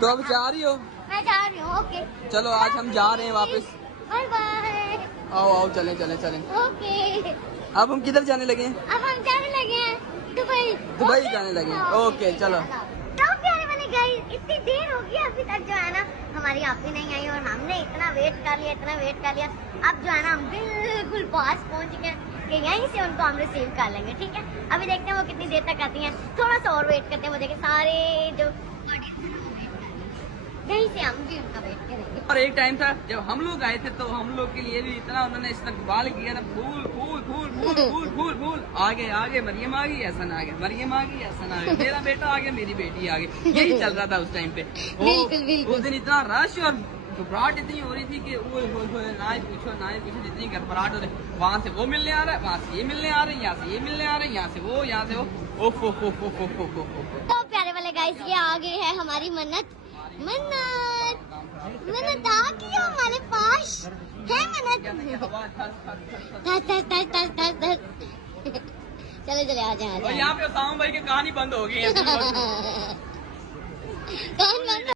तो अब जा रही हो? मैं जा रही हूँ। ओके चलो आज हम जा रहे हैं वापस। Bye bye. आओ आओ चलें चलें चलें। ओके अब हम किधर जाने लगे हैं? अब हम जाने लगे हैं दुबई। दुबई जाने लगे हैं। ओके चलो। तो प्यारे वाले गाइस इतनी देर हो गई अभी तक जो है ना हमारी आप ही नहीं आई और हमने इतना वेट कर लिया अब जो है ना हम बिल्कुल पास पहुंच गए कि यहीं से उनको हम रिसीव कर लेंगे। ठीक है अभी देखते हैं वो कितनी देर तक आती हैं। थोड़ा सा और वेट करते हैं। वो देखें सारे जो ऑडियंस है वो वेट कर रहे हैं। यहीं से हम भी उनका वेट करेंगे। और एक टाइम था जब हम लोग आए थे तो हम लोग के लिए भी इतना उन्होंने इस्तकबाल किया ना। फूल फूल फूल फूल फूल फूल फूल आगे आगे मरियम आ गई, हसन आ गया, मरियम आ गई, हसन आ गया, मेरा बेटा आ गया, मेरी बेटी आ गई। यही चल रहा था उस टाइम पे। बिल्कुल। उस दिन इतना रश और घबराहट इतनी हो रही थी कि ना ही पूछो जितनी घबराहट हो रही। वहाँ से वो मिलने आ रहा है, वहाँ से ये मिलने आ रहे हैं, यहाँ से ये मिलने आ रहे हैं, यहाँ से वो, यहाँ से वो। ओफ ओफ ओफ ओफ ओफ ओफ ओफ। तो प्यारे वाले गाइस ये आगे है हमारी मन्नत आ गई हमारे पास है मन्नत। चले आ जाए। यहाँ पे सामू भाई की कहानी बंद हो गई है। कौन बंद